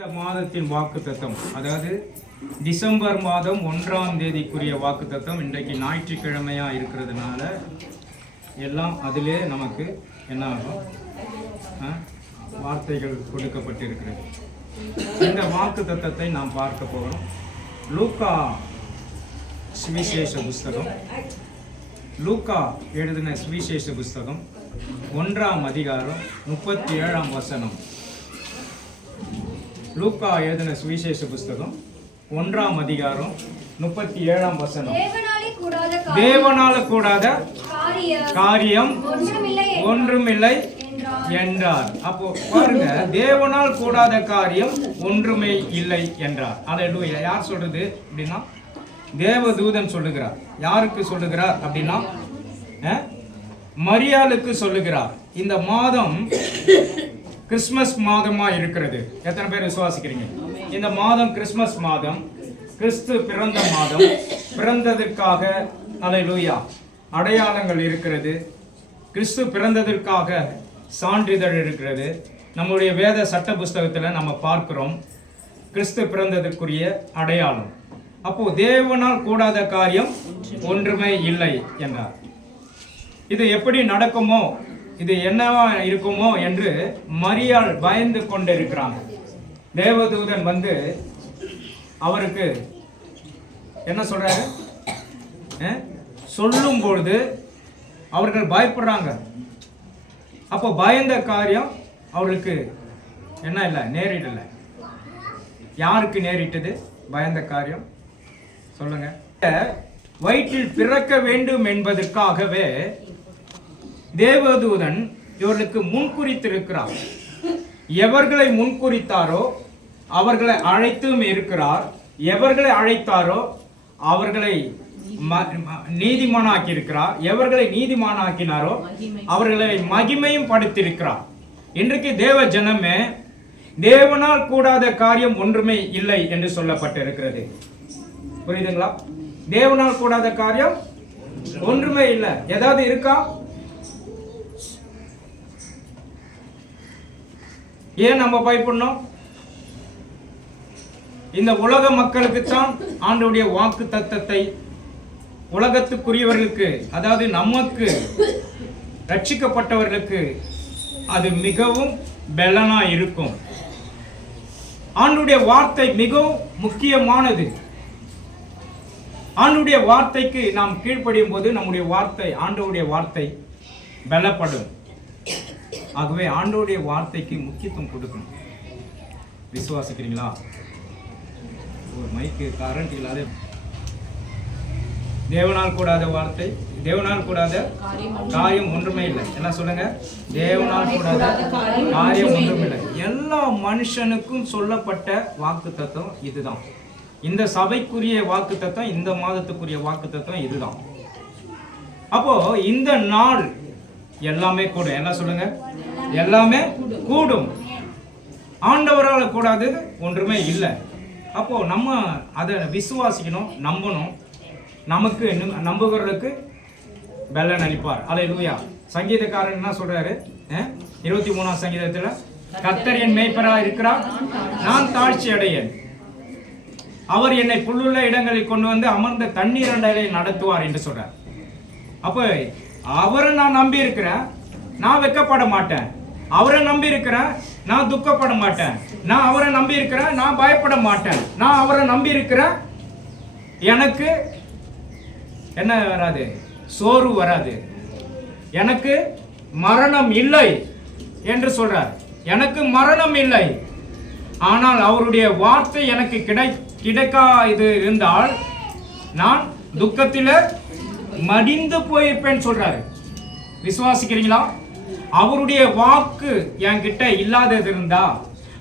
இந்த மாதத்தின் வாக்குத்தத்தம், அதாவது டிசம்பர் மாதம் 1ஆம் தேதிக்குரிய வாக்குத்தத்தம் இன்றைக்கு ஞாயிற்றுக்கிழமையா இருக்கிறதுனால எல்லாம் அதிலே நமக்கு என்ன ஆகும், வார்த்தைகள் கொடுக்கப்பட்டிருக்கிறது. இந்த வாக்குத்தத்தத்தை நாம் பார்க்க போகிறோம். லூக்கா சுவிசேஷ புஸ்தகம், லூக்கா எழுதின சுவிசேஷ புஸ்தகம் 1ஆம் அதிகாரம் 37ஆம் வசனம். லூக்கா எழுதின சுவிசேஷ புஸ்தகம் 1ஆம் அதிகாரம் 37ஆம் வசனம். தேவனால கூடாத காரியம் ஒன்றுமில்லை என்றார். அப்போ பாருங்க, தேவனால் கூடாத காரியம் ஒன்றுமே இல்லை என்றார். அல்லேலூயா. யார் சொல்றது அப்படின்னா தேவதூதன் சொல்லுகிறார். யாருக்கு சொல்லுகிறார் அப்படின்னா மரியாளுக்கு சொல்லுகிறார். இந்த மாதம் கிறிஸ்மஸ் மாதமா இருக்கிறது. எத்தனை பேர் விசுவாசிக்கிறீங்க? இந்த மாதம் கிறிஸ்மஸ் மாதம், கிறிஸ்து பிறந்த மாதம். பிறந்ததற்காக அல்லேலூயா அடையாளங்கள் இருக்கிறது. கிறிஸ்து பிறந்ததற்காக சான்றிதழ் இருக்கிறது. நம்முடைய வேத சட்ட புஸ்தகத்தில் நம்ம பார்க்கிறோம் கிறிஸ்து பிறந்ததற்குரிய அடையாளம். அப்போ தேவனால் கூடாத காரியம் ஒன்றுமே இல்லை என்றார். இது எப்படி நடக்குமோ, இது என்னவா இருக்குமோ என்று மரியாள் பயந்து கொண்டிருக்கிறாங்க. தேவதூதன் வந்து அவருக்கு என்ன சொல்றாரு, சொல்லும் பொழுது அவர்கள் பயப்படுறாங்க. அப்போ பயந்த காரியம் அவர்களுக்கு என்ன இல்லை, நேரிடலை. யாருக்கு நேரிட்டது பயந்த காரியம் சொல்லுங்க? வயிற்றில் பிறக்க வேண்டும் என்பதற்காகவே தேவதூதன் இவர்களுக்கு முன்குறித்திருக்கிறார். எவர்களை முன்குறித்தாரோ அவர்களை அழைத்தும் இருக்கிறார். எவர்களை அழைத்தாரோ அவர்களை நீதிமானாக்கி இருக்கிறார். எவர்களை நீதிமானாக்கினாரோ அவர்களை மகிமையும் படுத்திருக்கிறார். இன்றைக்கு தேவ ஜனமே, தேவனால் கூடாத காரியம் ஒன்றுமே இல்லை என்று சொல்லப்பட்டிருக்கிறது. புரியுதுங்களா? தேவனால் கூடாத காரியம் ஒன்றுமே இல்லை. ஏதாவது இருக்கா? ஏன் நம்ம பயப்படணும்? இந்த உலக மக்களுக்குத்தான் ஆண்டவருடைய வாக்கு தத்தத்தை, உலகத்துக்குரியவர்களுக்கு, அதாவது நமக்கு ரட்சிக்கப்பட்டவர்களுக்கு அது மிகவும் பலனா இருக்கும். ஆண்டவருடைய வார்த்தை மிகவும் முக்கியமானது. ஆண்டவருடைய வார்த்தைக்கு நாம் கீழ்ப்படியும் போது நம்முடைய வார்த்தை, ஆண்டவருடைய வார்த்தை பலப்படும். ஆகவே ஆண்டவருடைய வார்த்தைக்கு முக்கியத்துவம் கொடுக்கணும். விசுவாசிக்கிறீங்களா? ஒரு மைக்கு கரண்ட் இல்லாத, தேவனால் கூடாத வார்த்தை, தேவனால் கூடாத காரியம் ஒன்றுமே இல்லை. என்ன சொல்லுங்க? தேவனால் கூடாத காரியம் ஒன்றுமே இல்லை. எல்லா மனுஷனுக்கும் சொல்லப்பட்ட வாக்கு தத்துவம் இதுதான். இந்த சபைக்குரிய வாக்கு தத்துவம், இந்த மாதத்துக்குரிய வாக்கு தத்துவம் இதுதான். அப்போ இந்த நாள் எல்லாமே கூடும். என்ன சொல்லுங்க? எல்லாமே கூடும். ஆண்டவரால் கூடாது ஒன்றுமே இல்லை. அப்போ நம்ம அதை விசுவாசிக்கணும், நம்பணும். நமக்கு நம்புகிறவர்களுக்கு பலன் அளிப்பார். அல்லேலூயா. சங்கீதக்காரன் என்ன சொல்றாரு? 23ஆம் சங்கீதத்தில், கர்த்தர் என் மேய்ப்பராக இருக்கிறார், நான் தாழ்ச்சி அடையேன். அவர் என்னை புல்லுள்ள இடங்களில் கொண்டு வந்து அமர்ந்த தண்ணீர் அண்டையை நடத்துவார் என்று சொல்றார். அப்போ அவரை நான் நம்பி இருக்கிறேன், நான் வெட்கப்பட மாட்டேன். அவரை நம்பி இருக்கிறேன், நான் துக்கப்பட மாட்டேன். நான் அவரை நம்பி இருக்கிறேன், நான் பயப்பட மாட்டேன். நான் அவரை நம்பி இருக்கிறேன், எனக்கு என்ன வராது, சோர்வு வராது. எனக்கு மரணம் இல்லை என்று சொல்றார். எனக்கு மரணம் இல்லை, ஆனால் அவருடைய வார்த்தை எனக்கு கிடைக்கா இது இருந்தால் நான் துக்கத்தில் மடிந்து போயிருப்பேன் சொல்றாரு. விசுவாசிக்கிறீங்களா? அவருடைய வாக்கு என்கிட்ட இல்லாதது இருந்தா,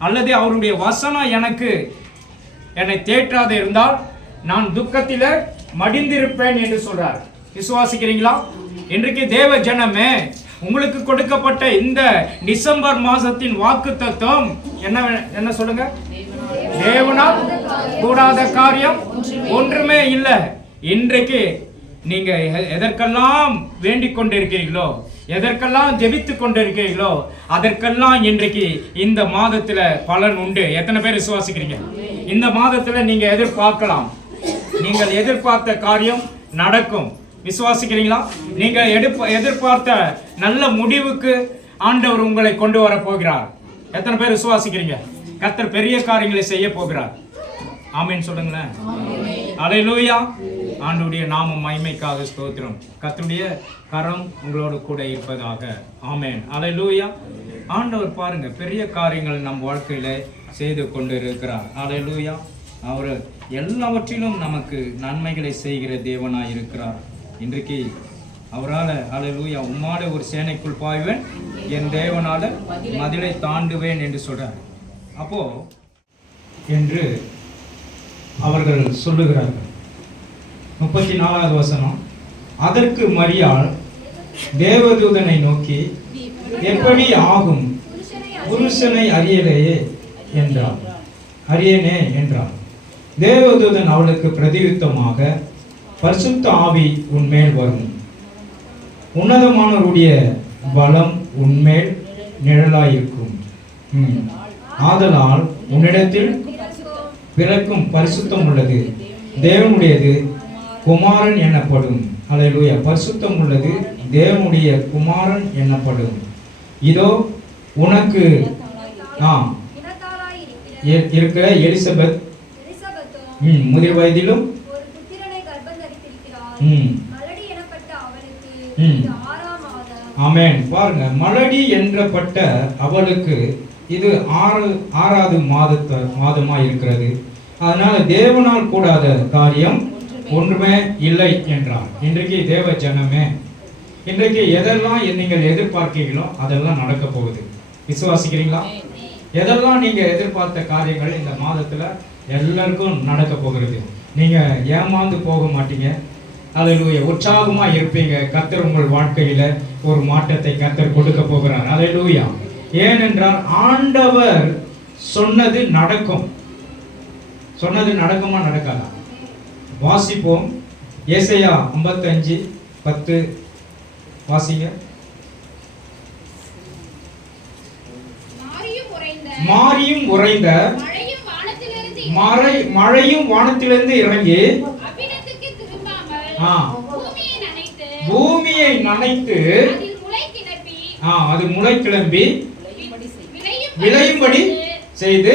அல்லது அவருடைய வசனம் என்னை தேற்றாத இருந்தால் நான் துக்கத்தில மடிந்திருப்பேன் என்று சொல்றார். விசுவாசிக்கிறீங்களா? இன்றைக்கு தேவ ஜனமே, உங்களுக்கு கொடுக்கப்பட்ட இந்த டிசம்பர் மாதத்தின் வாக்கு தத்துவம் என்ன சொல்லுங்க? தேவனால் கூடாத காரியம் ஒன்றுமே இல்லை. இன்றைக்கு நீங்க எதற்கெல்லாம் வேண்டிக் கொண்டிருக்கிறீர்களோ, எதற்கெல்லாம் ஜெபித்துக் கொண்டிருக்கிறீர்களோ அதற்கெல்லாம் இன்றைக்கு இந்த மாதத்துல பலன் உண்டு. எத்தனை பேர் விசுவாசிக்கிறீங்க? இந்த மாதத்துல நீங்க எதிர்பார்க்கலாம், நீங்கள் எதிர்பார்த்த காரியம் நடக்கும். விசுவாசிக்கிறீங்களா? நீங்க எதிர்பார்த்த நல்ல முடிவுக்கு ஆண்டவர் உங்களை கொண்டு வர போகிறார். எத்தனை பேர் விசுவாசிக்கிறீங்க? கர்த்தர் பெரிய காரியங்களை செய்ய போகிறார். ஆமென் சொல்லுங்களேன். அல்லேலூயா. ஆண்டவருடைய நாமம் மகிமைக்காக ஸ்தோத்திரம். கர்த்தருடைய கரம் உங்களோடு கூட இருப்பதாக. ஆமென். அல்லேலூயா. ஆண்டவர் பாருங்க பெரிய காரியங்கள் நம் வாழ்க்கையில செய்து கொண்டு இருக்கிறார். அல்லேலூயா. அவர் எல்லாவற்றிலும் நமக்கு நன்மைகளை செய்கிற தேவனாய் இருக்கிறார். இன்றைக்கு அவரால் அல்லேலூயா உம்மாட ஒரு சேனைக்குள் பாய்வேன், என் தேவனால மதிலை தாண்டுவேன் என்று சொல்றார். அப்போ என்று அவர்கள் சொல்லுகிறார்கள். 34வது வசனம். அதற்கு மரியாள் தேவதூதனை நோக்கி, எப்படி ஆகும், புருஷனை அறியலையே என்றார். அறியனே என்றார். தேவதூதன் அவளுக்கு பிரதியுத்தமாக, பரிசுத்த ஆவி உன்மேல் வரும், உன்னதமானவருடைய பலம் உன்மேல் நிழலாயிருக்கும். ஆதலால் உன்னிடத்தில் பிறக்கும் பரிசுத்தம் உள்ளது தேவனுடையது குமாரன் எனப்படும். அல்லேலூயா. பரிசுத்தம் உள்ளது தேவனுடைய குமாரன் எனப்படும். இதோ உனக்கு இருக்கிற எலிசபெத் முதிர் வயதிலும் ஆமென். பாருங்க, மலடி என்றப்பட்ட அவளுக்கு இது ஆறாவது மாதமா இருக்கிறது. அதனால தேவனால் கூடாத காரியம் ஒன்றுமே இல்லை என்றார். இன்றைக்கு தேவ ஜனமே, இன்றைக்கு எதெல்லாம் நீங்கள் எதிர்பார்க்கிறீங்களோ அதெல்லாம் நடக்க போகுது. விசுவாசிக்கிறீங்களா? எதெல்லாம் நீங்க எதிர்பார்த்த காரியங்கள் இந்த மாதத்துல எல்லாருக்கும் நடக்க போகிறது. நீங்க ஏமாந்து போக மாட்டீங்க. அல்லேலூயா. உற்சாகமா இருப்பீங்க. கர்த்தர் உங்கள் வாழ்க்கையில ஒரு மாற்றத்தை கர்த்தர் கொடுக்க போகிறார். அல்லேலூயா. ஏனென்றால் ஆண்டவர் சொன்னது நடக்கும். சொன்னது நடக்குமா நடக்காதா? வாசிப்போம். ஏசாயா 55:10 வாசிங்க. மாரியும் உறைந்த மழையும் வானத்திலிருந்து இறங்கி பூமியை நனைத்து அது முளை கிளம்பி விளையும்படி செய்து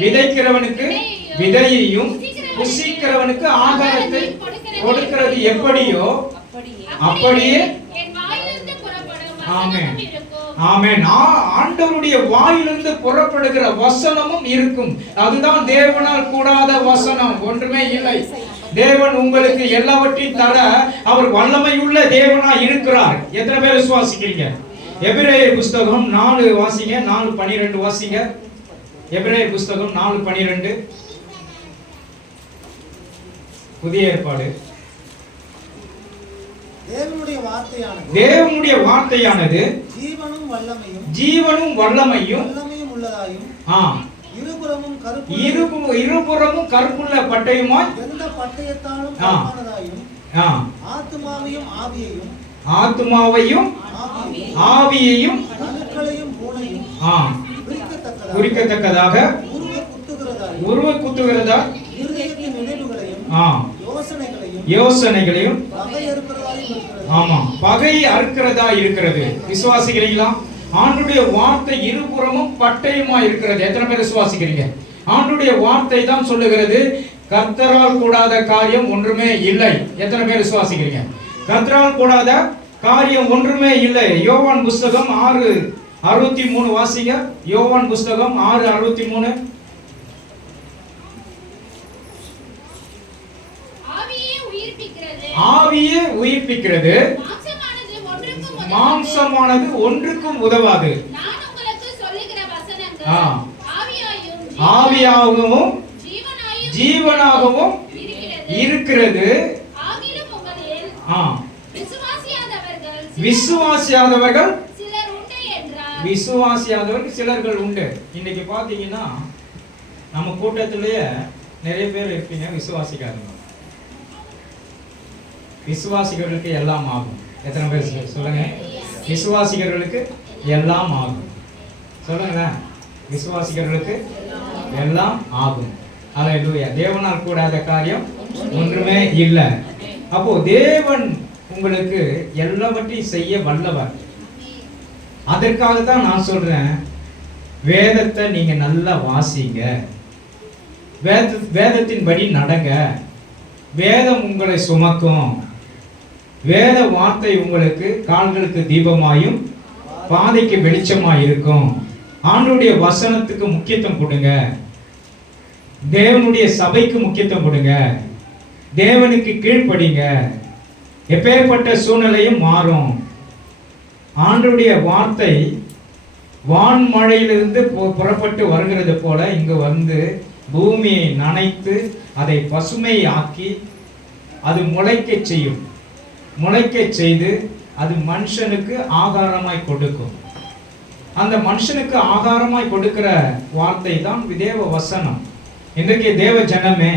விதைக்கிறவனுக்கு விதையையும் புசிக்கிறவனுக்கு ஆகாரத்தை கொடுக்கிறது எப்படியோ அப்படியே. ஆமென். ஆமென். ஆண்டவருடைய வாயிலிருந்து புறப்படுகிற வசனமும் இருக்கும். அதுதான் தேவனால் கூடாத வசனம் ஒன்றுமே இல்லை. தேவன் உங்களுக்கு எல்லாவற்றையும் தர அவர் வல்லமையுள்ள தேவனாய் இருக்கிறார். எத்தனை பேர் விசுவாசிக்கிறீங்க? எபிரேயர் புஸ்தகம் 4 வாசிங்க. 4:12 வாசிங்க. எபிரேயர் புஸ்தகம் 4:12 புதிய ஏற்பாடு. தேவனுடைய வார்த்தையானது ஜீவனும் வல்லமையும் உள்ளதாயும் இருபுறமும் கருப்புள்ள பட்டயமாய் ஆத்துமாவையும் ஆவியையும் குறிக்கத்தக்கதாக உருவ குத்துகிறதா யோசனைகளையும் ஆமா பகை அறுக்கிறதா இருக்கிறது. விசுவாசிக்கிறீங்களா? ஆண்டுடைய வார்த்தை இருபுறமும் பட்டயமா இருக்கிறது. எத்தனை பேர் விசுவாசிக்கிறீங்க? ஆண்டுடைய வார்த்தை தான் சொல்லுகிறது கர்த்தரால் கூடாத காரியம் ஒன்றுமே இல்லை. எத்தனை பேர் விசுவாசிக்கிறீங்க? கர்த்தரால் கூடாத காரியம் ஒன்றுமே இல்லை. யோவான் புஸ்தகம் 6:63 வாசிங்க. யோவான் புஸ்தகம் 6:63. ஆவியே உயிர்ப்பிக்கிறது, மாம்சமானது ஒன்றுக்கும் உதவாது. ஆவியாகவும் ஜீவனாகவும் இருக்கிறது. விசுவாசியாதவர்கள் சிலர்கள் உண்டு. இன்னைக்கு பாத்தீங்கன்னா நம்ம கூட்டத்திலேயே நிறைய பேர் இருப்பீங்க விசுவாசிக்காதவங்க. விசுவாசிகளுக்கு எல்லாம் ஆகும். எத்தனை பேர் சொல்லுங்க? விசுவாசிக்கிறவர்களுக்கு எல்லாம் ஆகும். சொல்லுங்களேன், விசுவாசிக்கிறவர்களுக்கு எல்லாம் ஆகும். அல்லேலூயா. தேவனால் கூடாத காரியம் ஒன்றுமே இல்லை. அப்போ தேவன் உங்களுக்கு எல்லாவற்றையும் செய்ய வல்லவர். அதற்காக தான் நான் சொல்றேன், வேதத்தை நீங்க நல்லா வாசிங்க, வேதத்தின்படி நடங்க. வேதம் உங்களை சுமக்கும். வேத வார்த்தை உங்களுக்கு கால்களுக்கு தீபமாயும் பாதைக்கு வெளிச்சமாய் இருக்கும். ஆண்டவருடைய வசனத்துக்கு முக்கியத்துவம் கொடுங்க. தேவனுடைய சபைக்கு முக்கியத்துவம் கொடுங்க. தேவனுக்கு கீழ்ப்படிங்க. எப்பேற்பட்ட சூழ்நிலையும் மாறும். ஆண்டவருடைய வார்த்தை வான்மழையிலிருந்து புறப்பட்டு வருகிறது போல இங்கு வந்து பூமியை நனைத்து அதை பசுமை ஆக்கி அது முளைக்க செய்யும். முளைக்க செய்து அது மனுஷனுக்கு ஆகாரமாய் கொடுக்கும். அந்த மனுஷனுக்கு ஆகாரமாய் கொடுக்கிற வார்த்தை தான் தேவ வசனம். இன்றைக்கு தேவ ஜனமே,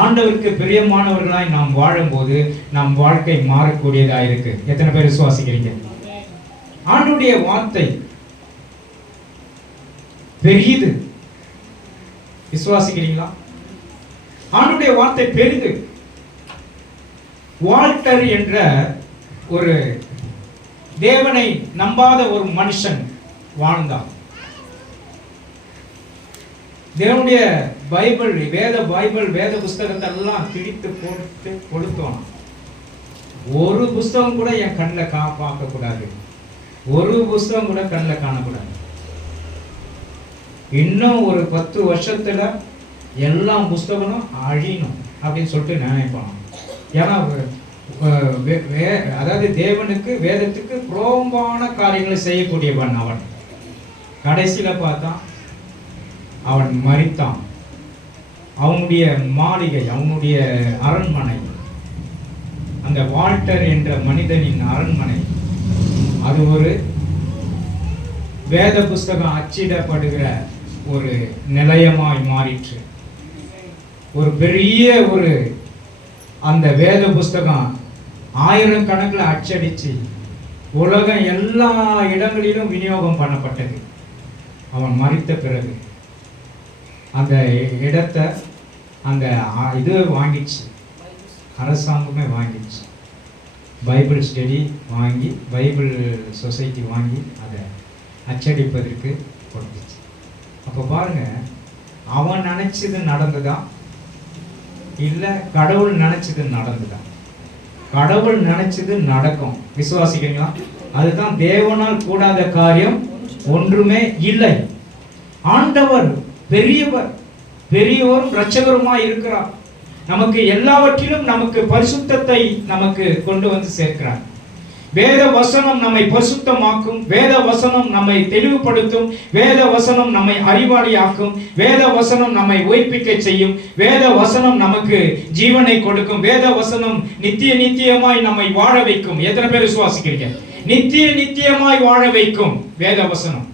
ஆண்டவருக்கு பிரியமானவர்களாய் நாம் வாழும்போது நம் வாழ்க்கை மாறக்கூடியதாக இருக்கு. எத்தனை பேர் விசுவாசிக்கிறீங்க? ஆண்டவருடைய வார்த்தை பெரியது. விசுவாசிக்கிறீங்களா? ஆண்டவருடைய வார்த்தை பெரிது. வால்டர் என்ற ஒரு தேவனை நம்பாத ஒரு மனுஷன் வாழ்ந்தான். தேவனுடைய பைபிள், வேத புஸ்தகத்தை எல்லாம் கிழித்து போட்டு கொடுத்தோம். ஒரு புஸ்தகம் கூட என் கண்ணில் பார்க்க கூடாது. ஒரு புஸ்தகம் கூட கண்ணில் காணக்கூடாது. இன்னும் ஒரு 10 வருஷத்துல எல்லா புஸ்தகமும் அழியணும் அப்படின்னு சொல்லிட்டு நினைப்பான். ஏன்னா அதாவது தேவனுக்கு, வேதத்துக்கு புறம்பான காரியங்களை செய்யக்கூடியவன் அவன். கடைசியில பார்த்தான், அவன் மரித்தான். அவனுடைய மாளிகை, அவனுடைய அரண்மனை, அந்த வால்டர் என்ற மனிதனின் அரண்மனை, அது ஒரு வேத புஸ்தகம் அச்சிடப்படுகிற ஒரு நிலையமாய் மாறிற்று. ஒரு பெரிய ஒரு அந்த வேத புஸ்தகம் 1000 கணக்கில் அச்சடிச்சு உலகம் எல்லா இடங்களிலும் விநியோகம் பண்ணப்பட்டது. அவன் மரித்த பிறகு அந்த இடத்தை அந்த இது வாங்கிச்சு, அரசாங்கமே வாங்கிச்சு. பைபிள் ஸ்டடி வாங்கி, பைபிள் சொசைட்டி வாங்கி அதை அச்சடிப்பதற்கு கொடுத்துச்சு. அப்போ பாருங்க, அவன் நினைச்சது நடந்ததா இல்ல கடவுள் நினைச்சது நடந்ததா? கடவுள் நினைச்சது நடக்கும். விசுவாசிக்கிறீங்களா? அதுதான் தேவனால் கூடாத காரியம் ஒன்றுமே இல்லை. ஆண்டவர் பெரியவர், பெரியவரும் இரட்சகருமாய் இருக்கிறார். நமக்கு எல்லாவற்றிலும் நமக்கு பரிசுத்தத்தை நமக்கு கொண்டு வந்து சேர்க்கிறார். வேத வசனம் நம்மை பரிசுத்தமாக்கும். வேத வசனம் நம்மை தெளிவுபடுத்தும். வேத வசனம் நம்மை அறிவாளியாக்கும். வேத வசனம் நம்மை உயிர்ப்பிக்க செய்யும். வேத வசனம் நமக்கு ஜீவனை கொடுக்கும். வேத வசனம் நித்தியமாய் நம்மை வாழ வைக்கும். எத்தனை பேர் விசுவாசிக்கிறீங்க? நித்தியமாய் வாழ வைக்கும் வேத வசனம்.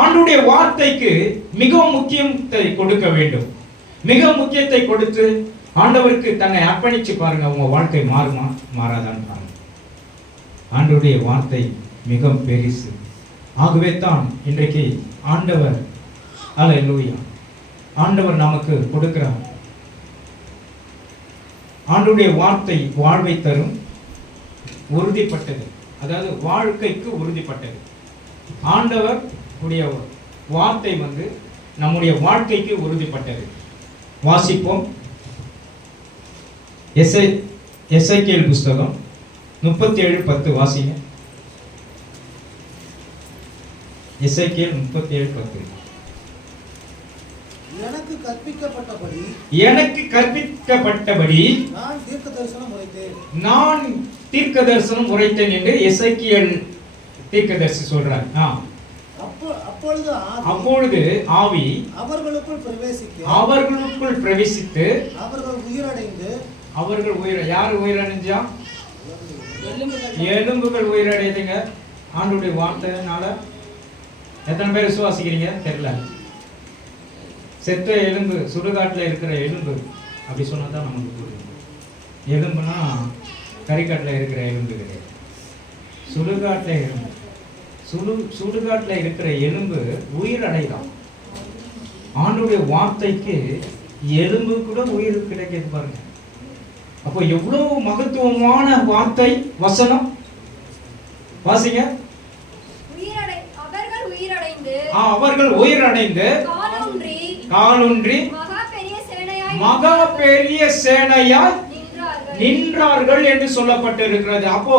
ஆண்டவருடைய வார்த்தைக்கு மிகவும் முக்கியத்தை கொடுக்க வேண்டும். மிக முக்கியத்தை கொடுத்து ஆண்டவருக்கு தன்னை அர்ப்பணிச்சு பாருங்க, உங்க வாழ்க்கை மாறுமா மாறாதான்னு பாருங்க. ஆண்டவருடைய வார்த்தை மிக பெரிசு. ஆகவே தான் இன்றைக்கு ஆண்டவர், அல்லேலூயா, ஆண்டவர் நமக்கு கொடுக்கிறார். ஆண்டவருடைய வார்த்தை வாழ்வை தரும், உறுதிப்பட்டது. அதாவது வாழ்க்கைக்கு உறுதிப்பட்டது. ஆண்டவர் உடைய வார்த்தை வந்து நம்முடைய வாழ்க்கைக்கு உறுதிப்பட்டது. வாசிப்போம். எசேக்கியேல் புஸ்தகம் 37:10 வாசிங்க. எசேக்கியேல் 37:10. எனக்கு கற்பிக்கப்பட்டபடி நான் தீர்க்க தரிசனம் உரைத்தேன் என்று எசேக்கியேல் தீர்க்கதரிசி சொல்றார். அப்பொழுது ஆவி அவர்களுக்குள் பிரவேசித்து அவர்கள் யார் உயிரடைஞ்சா? எலும்புகள் உயிரடையுதுங்க ஆண்டவருடைய வார்த்தைனால. எத்தனை பேர் விசுவாசிக்கிறீங்க தெரியல. செத்த எலும்பு, சுடுகாட்டில் இருக்கிற எலும்பு அப்படி சொன்னா தான் நமக்கு புரியும். எலும்புனா கறிக்காட்டில் இருக்கிற எலும்பு கிடையாது. சுடுகாட்டில் எலும்பு, சுடுகாட்டில் இருக்கிற எலும்பு உயிர் அடையலாம். ஆண்டவருடைய வார்த்தைக்கு எலும்பு கூட உயிர் கிடைக்கிறது பாருங்க. அப்போ எவ்வளவு மகத்துவமான வார்த்தை வசனம். வாசிங்க. அவர்கள் உயிரடைந்து காலூன்றி மகா பெரிய சேனையாய் நின்றார்கள் என்று சொல்லப்பட்டிருக்கிறது. அப்போ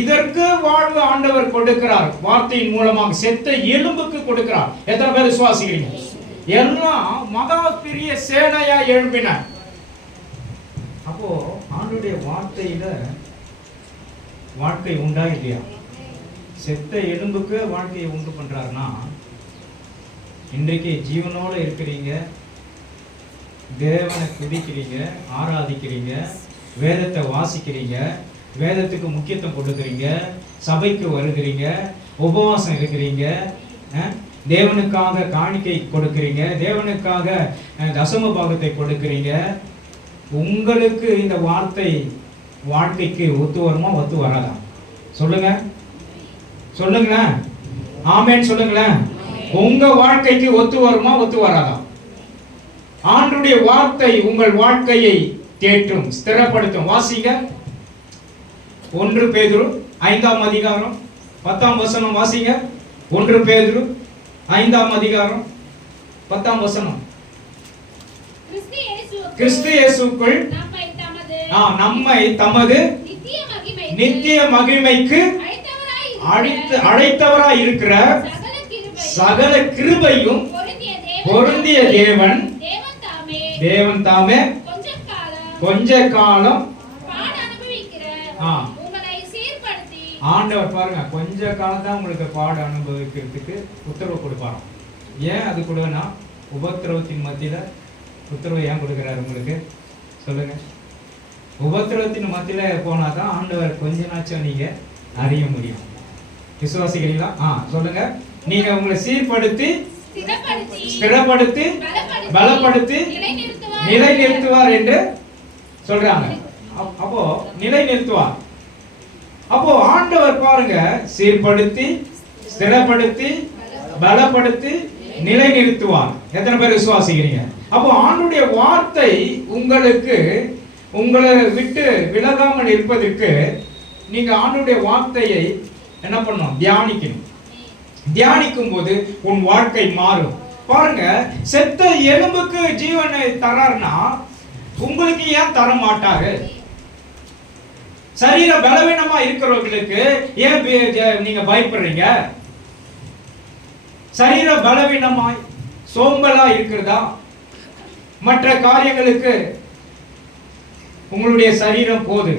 இதற்கு வாழ்வு ஆண்டவர் கொடுக்கிறார், வார்த்தையின் மூலமாக செத்த எலும்புக்கு கொடுக்கிறார். எத்தனை பேர் விசுவாசிக்கிறீங்க? எல்லாம் மகா பெரிய சேனையா எழும்பின. அப்போ ஆண்டவருடைய வார்த்தையில வாழ்க்கை உண்டா இல்லையா? செத்த எலும்புக்கு வாழ்க்கையை உண்டு பண்றாருன்னா, இன்றைக்கு ஜீவனோட இருக்கிறீங்க, தேவனை துதிக்கிறீங்க, ஆராதிக்கிறீங்க, வேதத்தை வாசிக்கிறீங்க, வேதத்துக்கு முக்கியத்துவம் கொடுக்குறீங்க, சபைக்கு வருகிறீங்க, உபவாசம் இருக்கிறீங்க, தேவனுக்காக காணிக்கை கொடுக்கிறீங்க, தேவனுக்காக தசம பாகத்தை கொடுக்கிறீங்க. உங்களுக்கு இந்த வார்த்தை வாழ்க்கைக்கு ஒத்து வருமா, ஒத்து வராதா? சொல்லுங்க, சொல்லுங்களேன். ஆமென் சொல்லுங்களேன். உங்க வாழ்க்கைக்கு ஒத்து வருமா, ஒத்து வராதா? ஆண்டவருடைய வார்த்தை உங்கள் வாழ்க்கையை தேற்றும், ஸ்திரப்படுத்தும். வாசிங்க. 1 பேதுரு 5ஆம் அதிகாரம் 10ஆம் வசனம் வாசிங்க. 1 பேதுரு 5ஆம் அதிகாரம் 10ஆம் வசனம். கிறிஸ்து இயேசுக்குள் நம்மை தமது நித்திய மகிமைக்கு அழைத்தவராய் இருக்கிற சகல கிருபையும் பொருந்திய தேவன் தாமே கொஞ்ச காலம் ஆண்டவர் பாருங்க, கொஞ்ச காலம் தான் உங்களுக்கு பாடு அனுபவிக்கிறதுக்கு உத்தரவு கொடுப்பாராம். ஏன் அது கொடுனா, உபத்திரவத்தின் மத்தியில உத்தரவு ஏன் கொடுக்கிறாரு உங்களுக்கு? சொல்லுங்க. உபத்திரவத்தின் மத்தியில போனாதான் ஆண்டவர் கொஞ்ச நாச்சும் நீங்க அறிய முடியும். விசுவாசிக்கிறீங்களா? சொல்லுங்க. நீங்க உங்களை சீர்படுத்தி ஸ்திரப்படுத்தி பலப்படுத்தி நிலை நிறுத்துவார் என்று சொல்றாங்க. அப்போ நிலை நிறுத்துவார். அப்போ ஆண்டவர் பாருங்க, சீர்படுத்தி ஸ்திரப்படுத்தி பலப்படுத்தி நிலை நிறுத்துவார். எத்தனை பேர் விசுவாசிக்கிறீங்க? அப்போ ஆண்டவருடைய வார்த்தை உங்களுக்கு உங்களை விட்டு விலகாமல் இருப்பதற்கு நீங்க ஆண்டவருடைய வார்த்தையை என்ன பண்ணணும்? தியானிக்கணும். தியானிக்கும் போது உன் வாழ்க்கை மாறும். பாருங்க, செத்த எலும்புக்கு ஜீவனை தரார்னா உங்களுக்கு ஏன் தர மாட்டாரு? சரீர பலவீனமா இருக்கிறவங்களுக்கு ஏன் நீங்க பயப்படுறீங்க? சரீர பலவீனமாய் சோம்பலா இருக்கிறதா? மற்ற காரியங்களுக்கு உங்களுடைய சரீரம் போது,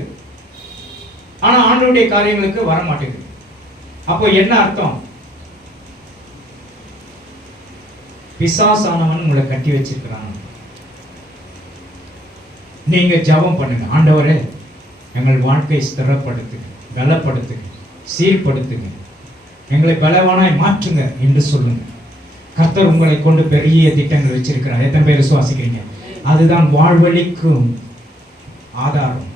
ஆனா ஆண்டவருடைய காரியங்களுக்கு வர மாட்டேங்குது. அப்போ என்ன அர்த்தம்? பிசாசானவன் உங்களை கட்டி வச்சிருக்கிறான். நீங்க ஜெபம் பண்ணுங்க, ஆண்டவரே எங்கள் வாழ்க்கையை ஸ்திரப்படுத்துங்க, பலப்படுத்துங்க, சீர்படுத்துங்க, எங்களை பலவானாய் மாற்றுங்க என்று சொல்லுங்க. கர்த்தர் உங்களை கொண்டு பெரிய திட்டங்கள் வச்சிருக்கிறார். எத்தனை பேர் விசுவாசிக்கிறீங்க? அதுதான் வாழ்வழிக்கும் ஆதாரம்.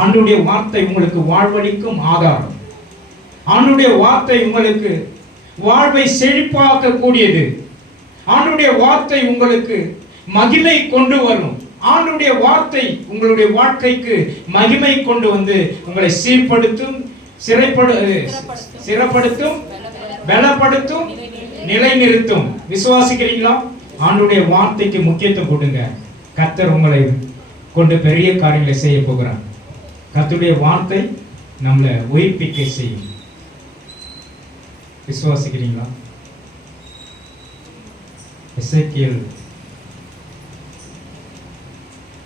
ஆண்டவருடைய வார்த்தை உங்களுக்கு வாழ்வழிக்கும் ஆதாரம். ஆண்டவருடைய வார்த்தை உங்களுக்கு வாழ்வை செழிப்பாக்க கூடியது. ஆண்டவருடைய வார்த்தை உங்களுக்கு மகிமை கொண்டு வரும். ஆண்டவருடைய வார்த்தை உங்களுடைய வாழ்க்கைக்கு மகிமை கொண்டு வந்து உங்களை சீர்படுத்தும், சிறப்படுத்தும், பலப்படுத்தும், நிலைநிறுத்தும். விசுவாசிக்கிறீங்களா? ஆண்டவருடைய வார்த்தைக்கு முக்கியத்துவம் கொடுங்க. கர்த்தர் உங்களை கொண்டு பெரிய காரியங்களை செய்ய போகிறார். கர்த்தருடைய வார்த்தை நம்மளை உயிர்ப்பிக்க செய்யும். விசுவாசிக்கிறீங்களா? எசேக்கியேல்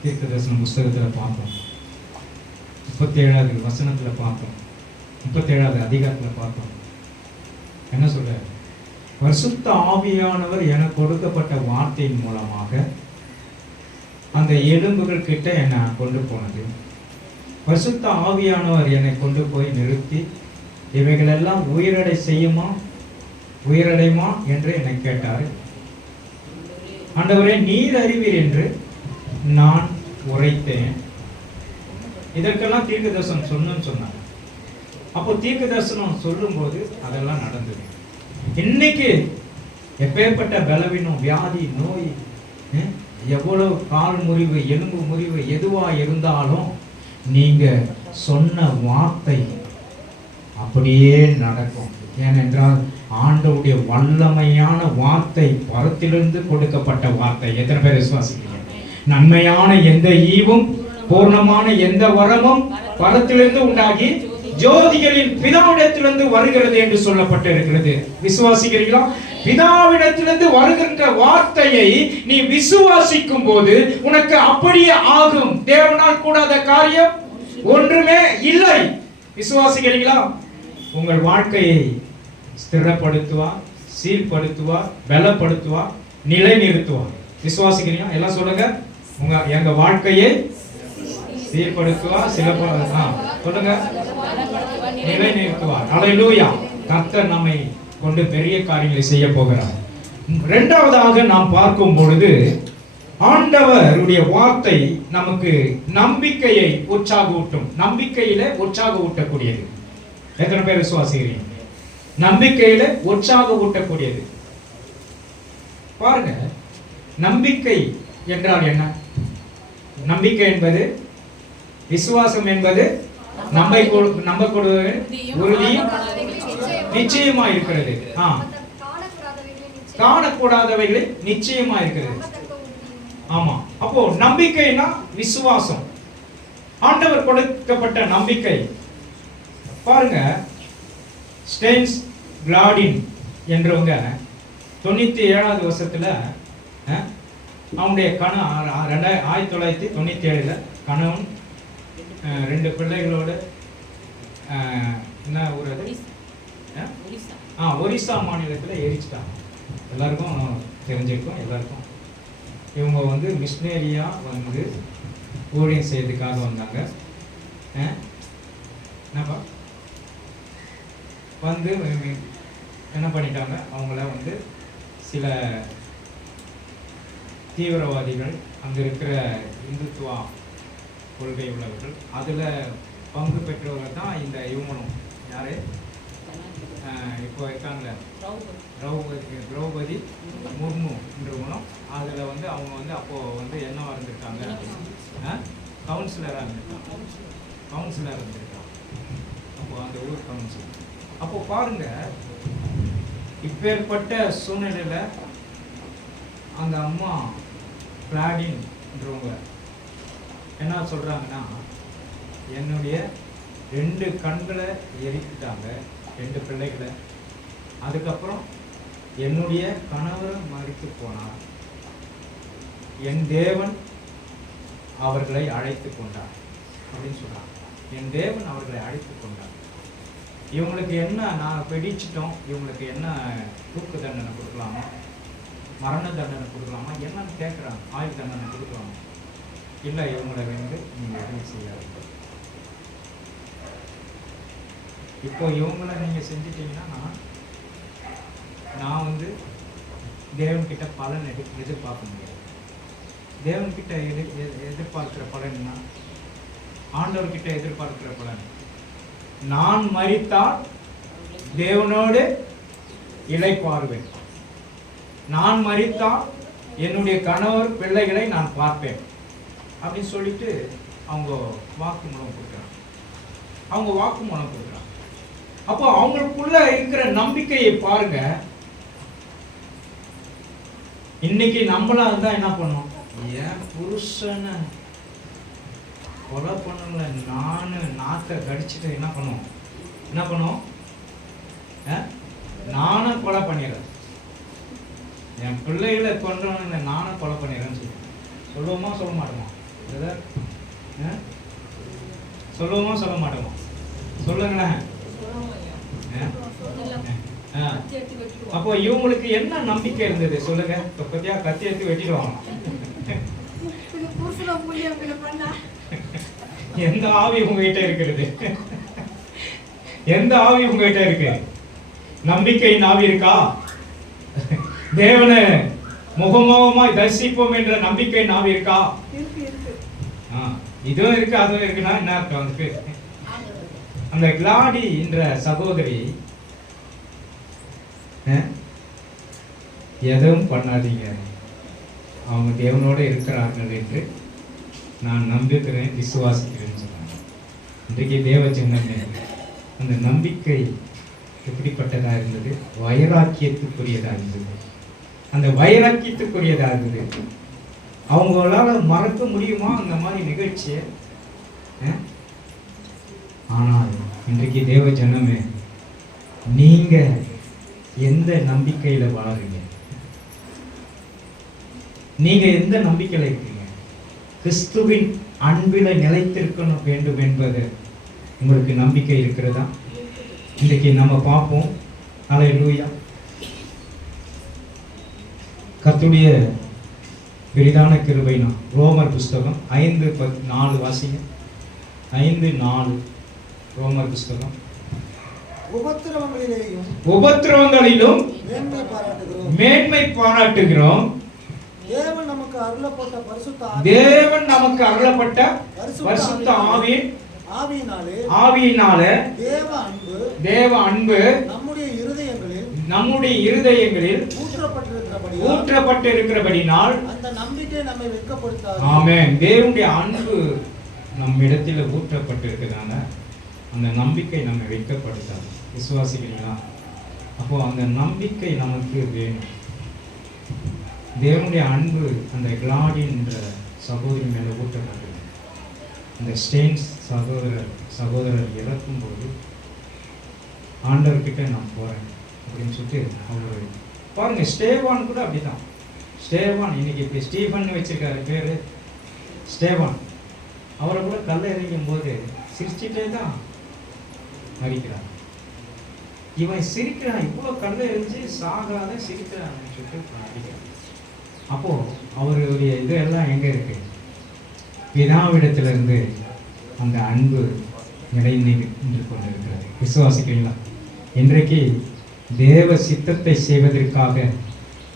தீர்க்கதரிசன புஸ்தகத்துல பார்த்தோம், 37வது வசனத்துல பார்த்தோம், 37வது அதிகாரத்துல பார்த்தோம். என்ன சொல்ற? பரிசுத்த ஆவியானவர் எனக்கு கொடுக்கப்பட்ட வார்த்தையின் மூலமாக அந்த எலும்புகள் கிட்ட என்னை கொண்டு போனது. பரிசுத்த ஆவியானவர் என்னை கொண்டு போய் நிறுத்தி இவைகளெல்லாம் உயிரடையுமா என்று என்னை கேட்டார். ஆண்டவரே, நீர் அறிவீர் என்று நான் உரைத்தேன். இதற்கெல்லாம் தீர்க்கதரிசனம் சொன்னார். அப்போ தீர்க்க தரிசனம் சொல்லும்போது அதெல்லாம் நடந்தது. இன்னைக்கு எப்பேற்பட்ட பலவீனம், வியாதி, நோய், எவ்வளவு கால் முறிவு, எலும்பு முறிவு எதுவா இருந்தாலும் நீங்க சொன்ன வார்த்தை அப்படியே நடக்கும். ஏனென்றால் ஆண்டவருடைய வல்லமையான வார்த்தை பரத்திலிருந்து கொடுக்கப்பட்ட வார்த்தை. எத்தனை பேர் விசுவாசிக்கிறீங்க? நன்மையான எந்த ஈவும் பூர்ணமான எந்த வரமும் பரத்திலிருந்து உண்டாகி ஜோதிகளின் பிதாவிடத்திலிருந்து வருகிறது என்று சொல்லப்பட்டு இருக்கிறது. விசுவாசிக்கிறீர்களா? பிதாவிடத்திலிருந்து வருகின்ற வார்த்தையை நீ விசுவாசிக்கும் போது உனக்கு அப்படியே ஆகும். தேவனால் கூடாத காரியம் ஒன்றுமே இல்லை. விசுவாசிக்கிறீங்களா? உங்கள் வாழ்க்கையை ஸ்திரப்படுத்துவார், சீர்படுத்துவார், பலப்படுத்துவார், நிலைநிறுத்துவார். விசுவாசிக்கிறீங்களா? எல்லாம் சொல்லுங்க. எங்க வாழ்க்கையை சீர்படுத்துவார், சொல்லுங்க, நிலைநிறுத்துவார். அல்லேலூயா. கர்த்தர் நம்மை கொண்டு பெரிய காரியங்களை செய்ய போகிறார். இரண்டாவதாக நாம் பார்க்கும் பொழுது ஆண்டவருடைய வார்த்தை நமக்கு நம்பிக்கையை உற்சாகூட்டும். நம்பிக்கையில உற்சாக ஊட்டக்கூடியது. எத்தனை பேர் விசுவாசிக்கிறீங்க? நம்பிக்கையில உற்சாக ஊட்டக்கூடியது. பாருங்க, நம்பிக்கை என்றால் என்ன? நம்பிக்கை என்பது, விசுவாசம் என்பது நம்பக்கூடிய உறுதியும் நிச்சயமா இருக்கிறது. காணக்கூடாதவைகளை நிச்சயமா இருக்கிறது. ஆமா. அப்போ நம்பிக்கைனா விசுவாசம், ஆண்டவர் கொடுக்கப்பட்ட நம்பிக்கை. பாருங்க, ஸ்டெயின்ஸ் கிளாடின் என்றவங்க 97வது வருஷத்துல அவனுடைய 1997 கணவன் 2 பிள்ளைகளோட என்ன ஊர் அது? ஒரிசா மாநிலத்தில் எரிச்சிட்டாங்க. எல்லாருக்கும் தெரிஞ்சிருக்கும். எல்லாருக்கும் இவங்க வந்து மிஷினரியா வந்து ஊழியம் செய்யறதுக்காக வந்தாங்க. என்னப்பா வந்து என்ன பண்ணிட்டாங்க, அவங்கள வந்து சில தீவிரவாதிகள், அங்கே இருக்கிற இந்துத்துவா கொள்கை உள்ளவர்கள், அதில் பங்கு பெற்றவர்கள் தான் இந்த இவங்களும். யாரு இப்போ இருக்காங்களே, திரௌபதி முர்மு என்றவங்களும். அதில் வந்து அவங்க வந்து அப்போது வந்து என்னவா இருந்திருக்காங்க, கவுன்சிலராக இருந்திருக்காங்க. அப்போது அந்த ஊர் கவுன்சிலர். அப்போ பாருங்க, இப்பேற்பட்ட சூழ்நிலையில அந்த அம்மா கிளாடின்றவங்க என்ன சொல்றாங்கன்னா, என்னுடைய 2 கண்களை எரிக்கிட்டாங்க, 2 பிள்ளைகளை. அதுக்கப்புறம் என்னுடைய கணவர் மரித்து போனார், என் தேவன் அவர்களை அழைத்து கொண்டார் அப்படின்னு சொல்றாங்க. என் தேவன் அவர்களை அழைத்து கொண்டார். இவங்களுக்கு என்ன, நான் பிடிச்சிட்டோம், இவங்களுக்கு என்ன தூக்கு தண்டனை கொடுக்கலாமா, மரண தண்டனை கொடுக்கலாமா, என்னன்னு கேட்குறாங்க. ஆயுள் தண்டனை கொடுக்கலாமா? இல்லை, இவங்களை வந்து நீங்கள் எதுவும் செய்யாது. இப்போ இவங்களை நீங்கள் செஞ்சிட்டீங்கன்னா நான் வந்து தேவன்கிட்ட பலன் எதிர்பார்க்க முடியாது. தேவன்கிட்ட எதிர்பார்க்கிற பலன்னா, ஆண்டவர்கிட்ட எதிர்பார்க்கிற பலன், நான் மரித்தால் தேவனோடு இளைப்பாறுவேன், நான் மரித்தால் என்னுடைய கணவர் பிள்ளைகளை நான் பார்ப்பேன் அப்படின்னு சொல்லிட்டு அவங்க வாக்குமூலம் கொடுக்குறாங்க. அப்போ அவங்களுக்குள்ள இருக்கிற நம்பிக்கையை பாருங்க. இன்னைக்கு நம்மளா இருந்தா என்ன பண்ணும்? ஏன் புருஷனை கொலை பண்ணல, நாக்க கடிச்சிட்டு என்ன பண்ணுவோம்? நானும் கொலை பண்ணிடுறேன், என் பிள்ளைகளை கொன்றவன நானும் கொலை பண்ணிடுறேன்னு சொல்லுவோமா சொல்ல மாட்டோமா? சொல்லுவோமா சொல்ல மாட்டோமா? சொல்லுங்களேன். அப்போ இவங்களுக்கு என்ன நம்பிக்கை இருந்தது சொல்லுங்க? பத்தியா, கத்தி எடுத்து வெட்டிடுவாங்க. எந்த ஆவி உங்ககிட்ட இருக்கிறது? எந்த ஆவி உங்ககிட்ட இருக்கு? நம்பிக்கையின் ஆவி இருக்கா? தேவனை முகமுகமாய் தரிசிப்போம் என்ற நம்பிக்கையின் ஆவி இருக்கா? இதுவும் இருக்கு, அதுவும் இருக்குன்னா என்ன அர்த்தம்? அதுக்கு அந்த கிளாடி என்ற சகோதரி எதுவும் பண்ணாதீங்க, அவங்க தேவனோடு இருக்கிறார்கள் என்று நான் நம்புகிறேன், விசுவாசிக்கிறேன்னு சொன்னாங்க. இன்றைக்கு தேவ ஜனமே, அந்த நம்பிக்கை எப்படிப்பட்டதாக இருந்தது? வைராக்கியத்துக்குரியதாக இருந்தது. அந்த வைராக்கியத்துக்குரியதாக இருந்தது. அவங்களால மறக்க முடியுமா அந்த மாதிரி நிகழ்ச்சியை? ஆனால் இன்றைக்கு தேவ ஜனமே, நீங்க எந்த நம்பிக்கையில வாழறீங்க? நீங்க எந்த நம்பிக்கையில இருக்கீங்க? கிறிஸ்துவின் அன்பில நிலைத்திருக்கணும் வேண்டும் என்பது உங்களுக்கு நம்பிக்கை இருக்கிறதா? இன்றைக்கு நம்ம பார்ப்போம். அல்லேலூயா. கர்த்தருடைய பெரிதான கிருபைனா ரோமர் புஸ்தகம் 5:4 வாசிங்க. 5:4 ரோமர் புஸ்தகம். உபத்திரவங்களிலும் மேன்மை பாராட்டுகிறோம். தேவன் நமக்கு அருளப்பட்ட பரிசுத்த ஆவியினாலே தேவ அன்பு நம்முடைய இருதயங்களில் ஊற்றப்பட்டிருக்கிறபடினால் அந்த நம்பிக்கை நம்மை வெட்கப்படுத்தாது. ஆமென். தேவனுடைய அன்பு நம் இடத்துல ஊற்றப்பட்டிருக்கிறதால அந்த நம்பிக்கை நம்மை வெட்கப்படுத்தாது. விசுவாசிக்கிறீங்களா? அப்போ அந்த நம்பிக்கை நமக்கு வேணும். தேவனுடைய அன்பு அந்த கிளாடின் என்ற சகோதரி மேலே ஊற்றப்பட்டது. அந்த ஸ்டெயின்ஸ் சகோதரர் இறக்கும்போது ஆண்டவர்கிட்ட நான் போகிறேன் அப்படின்னு சொல்லிட்டு அவர் பாருங்க. ஸ்டேவான் கூட அப்படிதான். ஸ்டேவான் இன்னைக்கு இப்போ ஸ்டீஃபன் வச்சிருக்காரு பேர் ஸ்டேவான். அவரை கூட கல்ல எறியும் போது சிரிச்சுட்டே தான் மறிக்கிறார். இவன் சிரிக்கிறான், இவ்வளோ கல்ல எறிஞ்சு சாகாத சிரிக்கிறான்னு சொல்லிட்டு மறிக்கிறான். அப்போ அவருடைய இதெல்லாம் எங்க இருக்கு? பிதாவிடத்திலிருந்து அந்த அன்பு நிலைந்து கொண்டிருக்கிறது. விசுவாசிக்கிறீங்களா? இன்றைக்கு தேவ சித்தத்தை செய்வதற்காக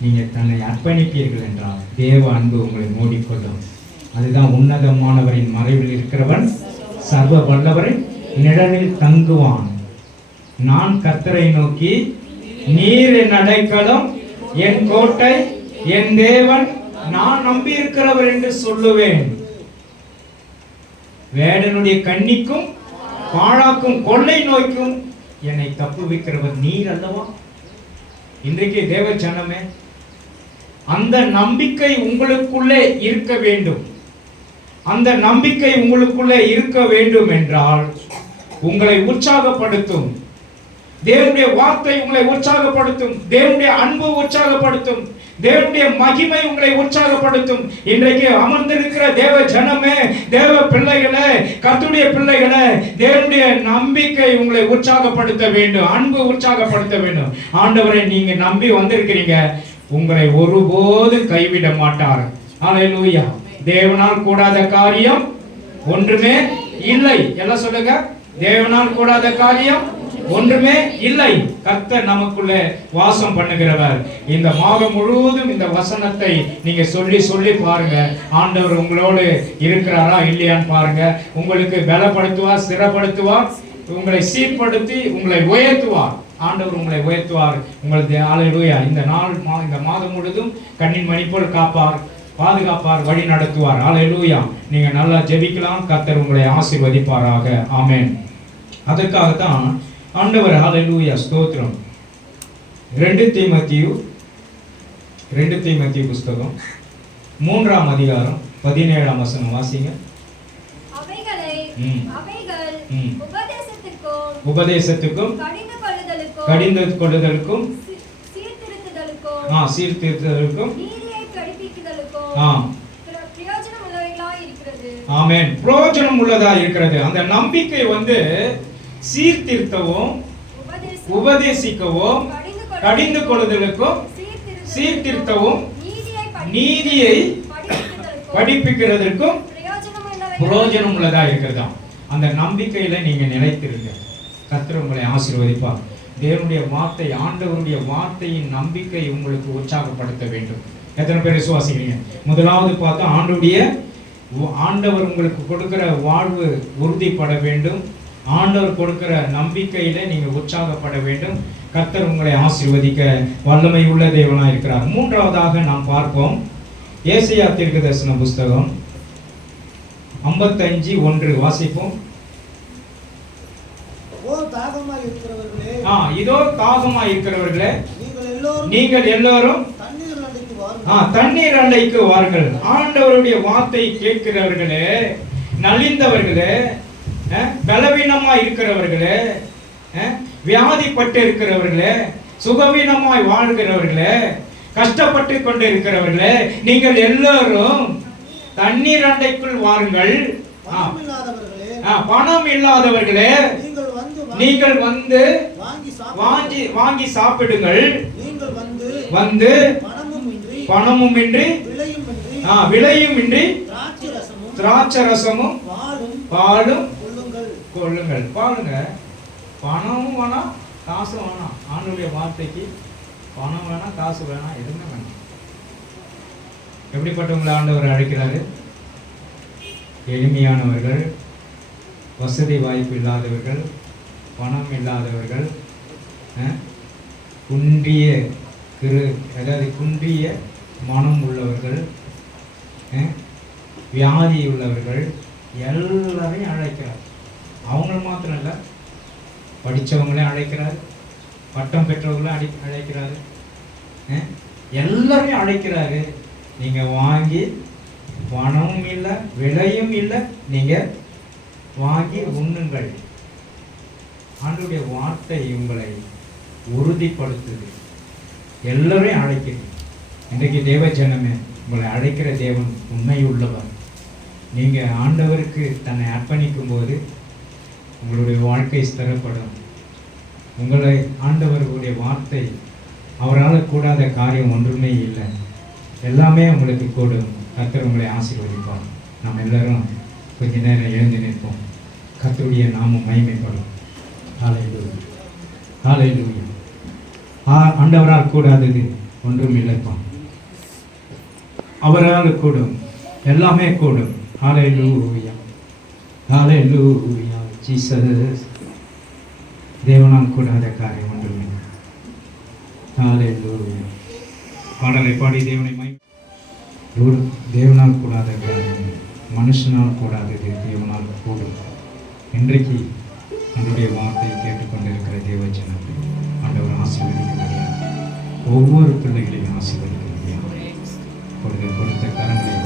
நீங்கள் தன்னை அர்ப்பணிப்பீர்கள் என்றால் தேவ அன்பு உங்களை மூடிக்கொள்ளும். அதுதான் உன்னதமானவரின் மறைவில் இருக்கிறவன் சர்வ வல்லவரின் நிழலில் தங்குவான். நான் கர்த்தரை நோக்கி, நீர் என் அடைக்கலம், என் கோட்டை, என் தேவன், நான் நம்பி இருக்கிறவர் என்று சொல்லுவேன். வேடனுடைய கண்ணிக்கும் பாழாக்கும் கொள்ளை நோய்க்கும் என்னை தப்புவிக்கிறவர் நீர் அல்லவா? இன்றைக்கு தேவ ஜனமே, அந்த நம்பிக்கை உங்களுக்குள்ளே இருக்க வேண்டும். அந்த நம்பிக்கை உங்களுக்குள்ளே இருக்க வேண்டும் என்றால் உங்களை உற்சாகப்படுத்தும். தேவனுடைய வார்த்தை உங்களை உற்சாகப்படுத்தும். தேவனுடைய அன்பு உற்சாகப்படுத்தும். தேவனுடைய மகிமை உங்களை உற்சாகப்படுத்தும். இன்றைக்கு அமர்ந்திருக்கிற தேவ ஜனமே, தேவ பிள்ளைகளே, கர்த்தருடைய பிள்ளைகளே, தேவனுடைய நம்பிக்கை உங்களை உற்சாகப்படுத்த வேண்டும். அன்பு உற்சாகப்படுத்த வேண்டும். ஆண்டவரை நீங்க நம்பி வந்திருக்கிறீங்க, உங்களை ஒருபோது கைவிட மாட்டார். அல்லேலூயா. தேவனால் கூடாத காரியம் ஒன்றுமே இல்லை. எல்லாம் சொல்லுங்க, தேவனால் கூடாத காரியம் ஒன்றுமே இல்லை. கர்த்தர் நமக்குள்ள வாசம் பண்ணுகிறவர். இந்த மாதம் முழுவதும் இந்த வசனத்தை நீங்க சொல்லி சொல்லி பாருங்க. ஆண்டவர் உங்களோடு இருக்கிறாரா இல்லையான்னு பாருங்க. உங்களுக்கு பலப்படுத்துவார், ஸ்திரப்படுத்துவார், உங்களை சீர்படுத்தி உங்களை உயர்த்துவார். ஆண்டவர் உங்களை உயர்த்துவார். உங்களுக்கு அல்லேலூயா. இந்த மாதம் முழுவதும் கண்ணின் மணி போல் காப்பார், பாதுகாப்பார், வழி நடத்துவார். அல்லேலூயா. நீங்க நல்லா ஜெபிக்கலாம். கர்த்தர் உங்களை ஆசீர்வதிப்பாராக. ஆமென். அதற்காகத்தான் ஆண்டவர் அல்லேலூயா ஸ்தோத்திரம். 2 தீமோத்தேயு புஸ்தகம் 3ஆம் அதிகாரம் 17ஆம் வசனம் வாசிங்க. உபதேசத்துக்கும் கடிந்து கொள்ளுதலுக்கும் சீர்திருத்தலுக்கும் ஆமென் பிரயோஜனம் உள்ளதா இருக்கிறது. அந்த நம்பிக்கை சீர்திருத்தவும் உபதேசிக்கவும் கடிந்து கொள்ளுதலுக்கும் சீர்திருத்தவும் நீதியை படிப்பிக்கிறதற்கும் பிரயோஜனம் உள்ளதா இருக்கிறதா. அந்த நம்பிக்கையில நீங்க நிலைத்திருங்க. கர்த்தர் உங்களை ஆசீர்வதிப்பார். தேவனுடைய வார்த்தை, ஆண்டவருடைய வார்த்தையின் நம்பிக்கை உங்களுக்கு உற்சாகப்படுத்த வேண்டும். எத்தனை பேர் விசுவாசிக்கிறீங்க? முதலாவது பார்த்தா ஆண்டவர் உங்களுக்கு கொடுக்கிற வாழ்வு உறுதிப்பட வேண்டும். ஆண்டவர் கொடுக்கிற நம்பிக்கையில நீங்க உற்சாகப்பட வேண்டும். கர்த்தர் உங்களை ஆசீர்வதிக்க வல்லமை உள்ள தேவனாய் இருக்கிறார். மூன்றாவதாக நாம் பார்ப்போம் ஏசாயா தீர்க்கதரிசன புஸ்தகம் 55:1 வாசிப்போம். இதோ தாகமாய் இருக்கிறவர்களே நீங்கள் எல்லோரும் தண்ணீர் அண்டைக்கு வாருங்கள். ஆண்டவருடைய வார்த்தை கேட்கிறவர்களே, நலிந்தவர்களே, பலவீனமாய் இருக்கிறவர்களே, வியாதிப்பட்டு இருக்கிறவர்களே, சுகவீனமாய் வாழ்கிறவர்களே, கஷ்டப்பட்டு கொண்டு இருக்கிறவர்களே, நீங்கள் எல்லோரும் தண்ணீர் அண்டைக்குள் வாருங்கள். பணம் இல்லாதவர்களே நீங்கள் வந்து வாங்கி சாப்பிடுங்கள். வந்து பணமும் இன்றி விலையும் இன்றி திராட்சரசமும் பாலும் கொள்ளுங்கள். பாருங்க, பணமும் வேணாம், காசும் வேணாம். ஆண்டவருடைய வார்த்தைக்கு பணம் வேணாம், காசு வேணாம், எதுவுமே வேணாம். எப்படிப்பட்டவங்களை ஆண்டவர் அழைக்கிறாரு? எளிமையானவர்கள், வசதி வாய்ப்பு இல்லாதவர்கள், பணம் இல்லாதவர்கள், குன்றிய மனம் உள்ளவர்கள், வியாதி உள்ளவர்கள் எல்லாரையும் அழைக்கிறார். அவங்கள மாத்திரம் இல்லை, படித்தவங்களையும் அழைக்கிறார், பட்டம் பெற்றவங்களையும் அழைக்கிறாரு, எல்லாரையும் அழைக்கிறாரு. நீங்கள் வாங்கி, பணமும் இல்லை, விலையும் இல்லை, நீங்கள் வாங்கி உண்ணுங்கள். ஆண்டவருடைய வார்த்தை உங்களை உறுதிப்படுத்துது. எல்லாரையும் அழைக்குது. இன்றைக்கு தேவ ஜனமே, உங்களை அழைக்கிற தேவன் உண்மை உள்ளவர். நீங்கள் ஆண்டவருக்கு தன்னை அர்ப்பணிக்கும் போது உங்களுடைய வாழ்க்கை ஸ்திரப்படும். உங்களை ஆண்டவருடைய வார்த்தை, அவரால் கூடாத காரியம் ஒன்றுமே இல்லை. எல்லாமே உங்களுக்கு கூடும். கர்த்தர் உங்களை ஆசீர்வதிப்பார். நாம் எல்லாரும் கொஞ்ச நேரம் எழுந்து நிற்போம். கர்த்தருடைய நாமம் மகிமைப்படும். ஹல்லேலூயா, ஹல்லேலூயா. ஆண்டவரால் கூடாதது ஒன்றும் இல்லைப்பா. அவரால் கூடும், எல்லாமே கூடும். ஹல்லேலூயா, ஹல்லேலூயா. ஜீசஸ். தேவனால் கூடாத காரியம் ஒன்றும் இல்லை. ஹல்லேலூயா. பாடலை பாடி தேவனை தேவனால் கூடாத காரியம் மனுஷனால் கூடாதது தேவனால் கூடும். இன்றைக்கு என்னுடைய வார்த்தையை கேட்டுக்கொண்டிருக்கிற தேவஜனம் ஆண்டவர் ஆசீர்வதிக்க முடியாது. ஒவ்வொரு பிள்ளைகளையும் ஆசீர்வதிக்க முடியாது. கொடுத்த கரங்களை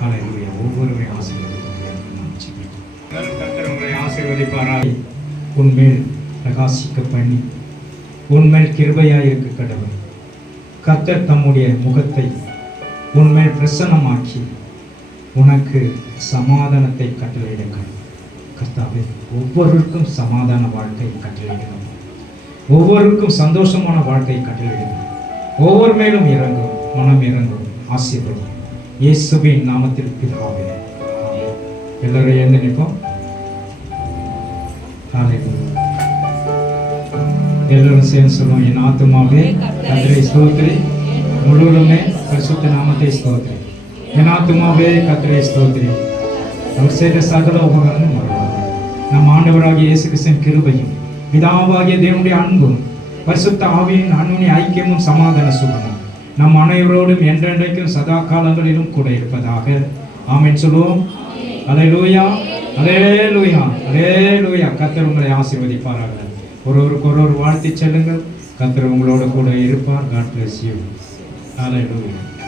ஹல்லேலூயா ஒவ்வொருவரையும் ஆசீர்வதிக்க முடியாது. கர்த்தர் உங்களை ஆசீர்வதிப்பாராய், உன்மேல் பிரகாசிக்க பண்ணி உன்மேல் கிருபையாய் இருக்க கடவுள். கர்த்தர் தம்முடைய முகத்தை உன்மேல் பிரசன்னமாக்கி உனக்கு சமாதானத்தை கட்டளையிடுங்கள். கர்த்தாவே, ஒவ்வொருவருக்கும் சமாதான வாழ்க்கை கட்டளையிடுங்கள். ஒவ்வொருவருக்கும் சந்தோஷமான வாழ்க்கை கட்டளையிடுங்கள். ஒவ்வொரு மேலும் இறங்கும், மனம் இறங்கும். ஆசீர்வதி இயேசுவின் நாமத்தில் பிதாவே. எல்லாரும் எழுந்து நிற்போம். எல்லாரும் சேர்ந்து சொல்லுவோம். என் ஆத்துமாவே கர்த்தரை ஸ்தோத்திரி, முழுவதுமே பரிசுத்த நாமத்தை ஸ்தோத்திரி. என் ஆத்துமாவே கர்த்தரை ஸ்தோத்திரி, அவர் செய்த சகல உபகாரமும் மறவாது. நம் ஆண்டவராகிய இயேசு கிறிஸ்துவின் கிருபையும் பிதாவாகிய தேவனுடைய அன்பும் பரிசுத்த ஆவியின் அன்பின் ஐக்கியமும் சமாதான சுகமும் நம் அனைவரோடும் என்றென்றைக்கும் சதா காலங்களிலும் கூட இருப்பதாக. ஆமென் சொல்லுவோம். அல்லேலூயா, அல்லேலூயா, அல்லேலூயா. கர்த்தர் உங்களை ஆசீர்வதிப்பாராக. ஒருவருக்கு வாழ்த்தி செல்லுங்கள். கர்த்தர் உங்களோட கூட இருப்பார். God bless you. Hallelujah.